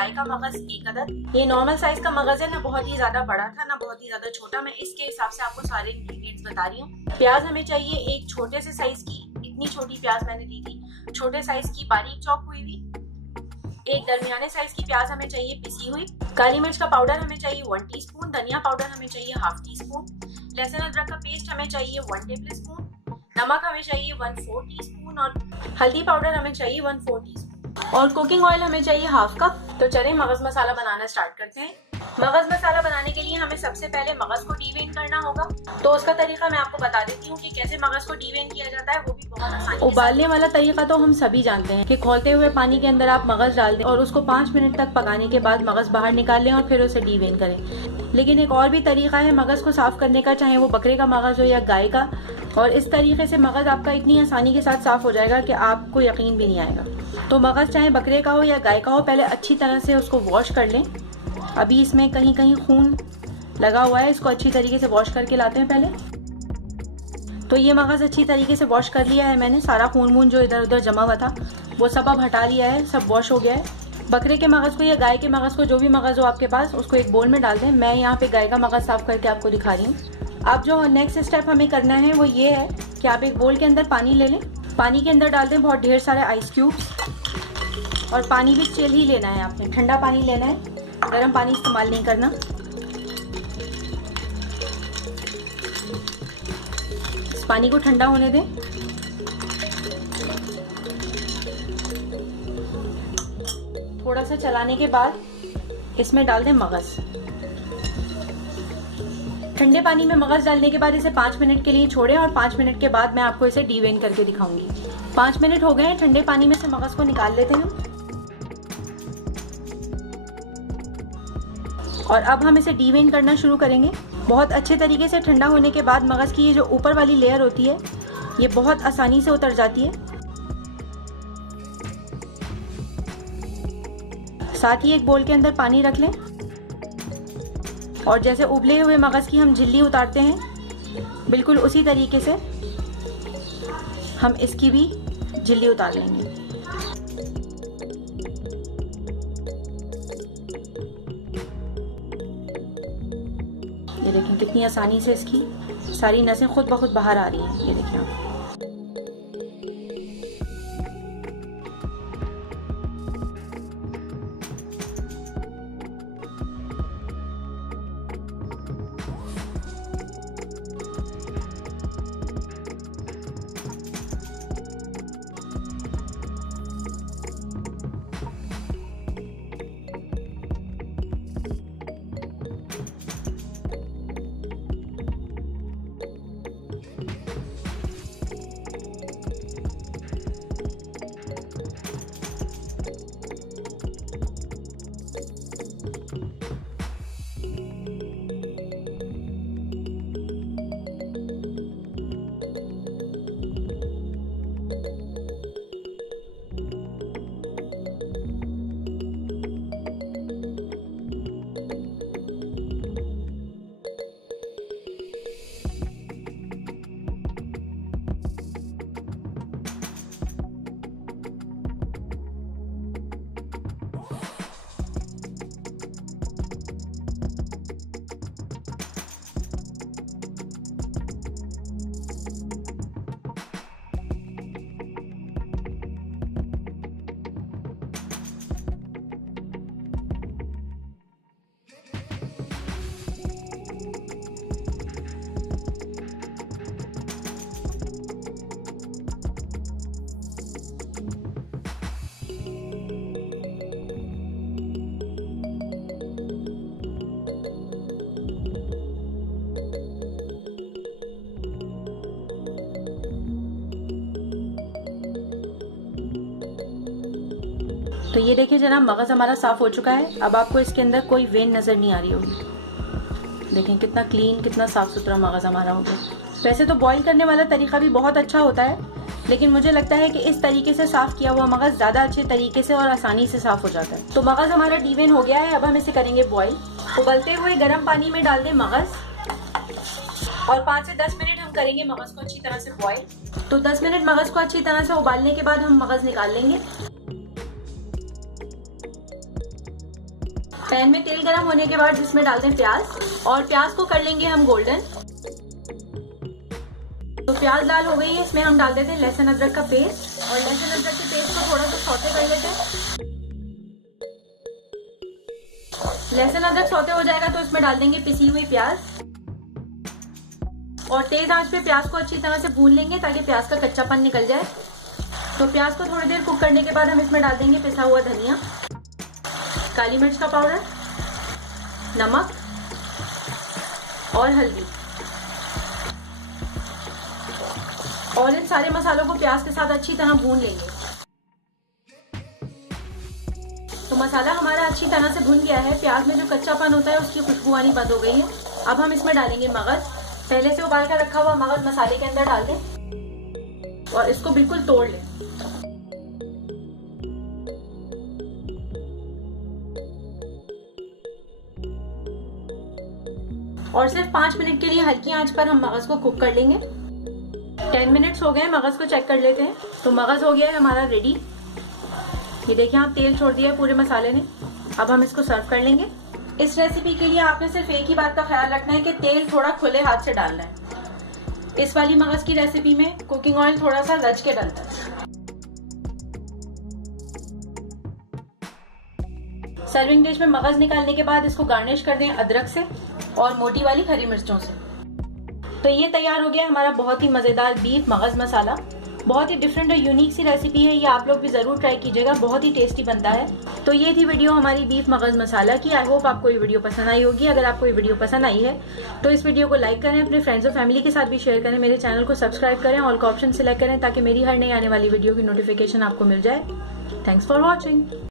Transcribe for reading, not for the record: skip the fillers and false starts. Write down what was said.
गाय का मगज 1 अदद। ये नॉर्मल साइज का मगज है, ना बहुत ही ज्यादा बड़ा था ना बहुत ही ज्यादा छोटा। मैं इसके हिसाब से आपको सारे इंग्रेडिएंट्स बता रही हूँ। प्याज हमें चाहिए एक छोटे से साइज की, इतनी छोटी प्याज मैंने ली थी, छोटे साइज की बारीक चॉप हुई हुई। एक दरमियाने साइज की प्याज हमें चाहिए पिसी हुई। काली मिर्च का पाउडर हमें चाहिए 1 टीस्पून। धनिया पाउडर हमें चाहिए ½ टीस्पून। लहसुन अदरक का पेस्ट हमें चाहिए 1 टेबल स्पून। नमक हमें चाहिए 1/4 टीस्पून और हल्दी पाउडर हमें चाहिए 1/4 टीस्पून और कुकिंग ऑयल हमें चाहिए ½ कप। तो चलिए मगज मसाला बनाना स्टार्ट करते हैं। मगज मसाला बनाने के लिए हमें सबसे पहले मगज को डीवेन करना होगा। तो उसका तरीका मैं आपको बता देती हूँ कि कैसे मगज को डीवेन किया जाता है, वो भी बहुत आसान। उबालने वाला तरीका तो हम सभी जानते हैं कि खौलते हुए पानी के अंदर आप मगज डाल दें और उसको 5 मिनट तक पकाने के बाद मगज बाहर निकाल लें और फिर उसे डीवेन करें। लेकिन एक और भी तरीका है मगज को साफ करने का, चाहे वो बकरे का मगज हो या गाय का, और इस तरीके से मगज आपका इतनी आसानी के साथ साफ हो जाएगा कि आपको यकीन भी नहीं आएगा। तो मगज चाहे बकरे का हो या गाय का हो, पहले अच्छी तरह से उसको वॉश कर लें। अभी इसमें कहीं कहीं खून लगा हुआ है, इसको अच्छी तरीके से वॉश करके लाते हैं पहले। तो ये मगज अच्छी तरीके से वॉश कर लिया है मैंने। सारा खून वून जो इधर उधर जमा हुआ था वो सब अब हटा लिया है, सब वॉश हो गया है। बकरे के मगज को या गाय के मगज को, जो भी मगज हो आपके पास, उसको एक बोल में डाल दें। मैं यहाँ पे गाय का मगज साफ करके आपको दिखा रही हूँ। अब जो नेक्स्ट स्टेप हमें करना है वो ये है कि आप एक बोल के अंदर पानी ले लें। पानी के अंदर डाल दें बहुत ढेर सारे आइस क्यूब्स और पानी भी चिल ही लेना है, आपने ठंडा पानी लेना है, गर्म पानी इस्तेमाल नहीं करना। इस पानी को ठंडा होने दें। थोड़ा सा चलाने के बाद इसमें डाल दें मगज। ठंडे पानी में मगज डालने के बाद इसे 5 मिनट के लिए छोड़ें और 5 मिनट के बाद मैं आपको इसे डीवेन करके दिखाऊंगी। 5 मिनट हो गए हैं, ठंडे पानी में से मगज को निकाल लेते हैं और अब हम इसे डीवेन करना शुरू करेंगे। बहुत अच्छे तरीके से ठंडा होने के बाद मगज की ये जो ऊपर वाली लेयर होती है ये बहुत आसानी से उतर जाती है। साथ ही एक बोल के अंदर पानी रख लें और जैसे उबले हुए मगज की हम झिल्ली उतारते हैं, बिल्कुल उसी तरीके से हम इसकी भी झिल्ली उतार लेंगे। ये देखें कितनी आसानी से इसकी सारी नसें खुद ब खुद बाहर आ रही हैं। ये देखिए आप। तो ये देखिए जनाब, मगज हमारा साफ हो चुका है। अब आपको इसके अंदर कोई वेन नजर नहीं आ रही होगी। देखें कितना क्लीन, कितना साफ सुथरा मगज हमारा हो गया। वैसे तो बॉईल करने वाला तरीका भी बहुत अच्छा होता है, लेकिन मुझे लगता है कि इस तरीके से साफ किया हुआ मगज ज्यादा अच्छे तरीके से और आसानी से साफ हो जाता है। तो मगज हमारा डीवेन हो गया है। अब हम इसे करेंगे बॉईल। उबलते हुए गर्म पानी में डाल दें मगज और 5 से 10 मिनट हम करेंगे मगज को अच्छी तरह से बॉईल। तो 10 मिनट मगज को अच्छी तरह से उबालने के बाद हम मगज निकाल लेंगे। पैन में तेल गरम होने के बाद इसमें डाल दें प्याज और प्याज को कर लेंगे हम गोल्डन। तो प्याज लाल हो गई है, इसमें हम डाल देते हैं लहसुन अदरक का पेस्ट और लहसुन अदरक के पेस्ट को थोड़ा सा सौते कर लेते हैं। लहसुन अदरक सौते हो जाएगा तो इसमें डाल देंगे पिसी हुई प्याज और तेज आंच पे प्याज को अच्छी तरह से भून लेंगे ताकि प्याज का कच्चापन निकल जाए। तो प्याज को थोड़ी देर कुक करने के बाद हम इसमें डाल देंगे पिसा हुआ धनिया, काली मिर्च का पाउडर, नमक और हल्दी और इन सारे मसालों को प्याज के साथ अच्छी तरह भून लेंगे। तो मसाला हमारा अच्छी तरह से भुन गया है, प्याज में जो कच्चापन होता है उसकी खुशबू आनी बंद हो गई है। अब हम इसमें डालेंगे मगज, पहले से उबाल कर रखा हुआ मगज मसाले के अंदर डाल दें और इसको बिल्कुल तोड़ लें। और सिर्फ 5 मिनट के लिए हल्की आंच पर हम मगज को कुक कर लेंगे। 10 मिनट्स हो गए, मगज को चेक कर लेते हैं। तो मगज हो गया है हमारा रेडी। ये देखिए आप तेल छोड़ दिया है पूरे मसाले ने। अब हम इसको सर्व कर लेंगे। इस रेसिपी के लिए आपने सिर्फ एक ही बात का ख्याल रखना है कि तेल थोड़ा खुले हाथ से डालना है। इस वाली मगज की रेसिपी में कुकिंग ऑयल थोड़ा सा रच के डलता है। सर्विंग डिश में मगज निकालने के बाद इसको गार्निश कर दें अदरक से और मोटी वाली हरी मिर्चों से। तो ये तैयार हो गया हमारा बहुत ही मजेदार बीफ मगज मसाला। बहुत ही डिफरेंट और यूनिक सी रेसिपी है, ये आप लोग भी जरूर ट्राई कीजिएगा, बहुत ही टेस्टी बनता है। तो ये थी वीडियो हमारी बीफ मगज मसाला की। आई होप आपको ये वीडियो पसंद आई होगी। अगर आपको ये वीडियो पसंद आई है तो इस वीडियो को लाइक करें, अपने फ्रेंड्स और फैमिली के साथ भी शेयर करें, मेरे चैनल को सब्सक्राइब करें, ऑल का ऑप्शन सिलेक्ट करें ताकि मेरी हर नई आने वाली वीडियो की नोटिफिकेशन आपको मिल जाए। Thanks for watching.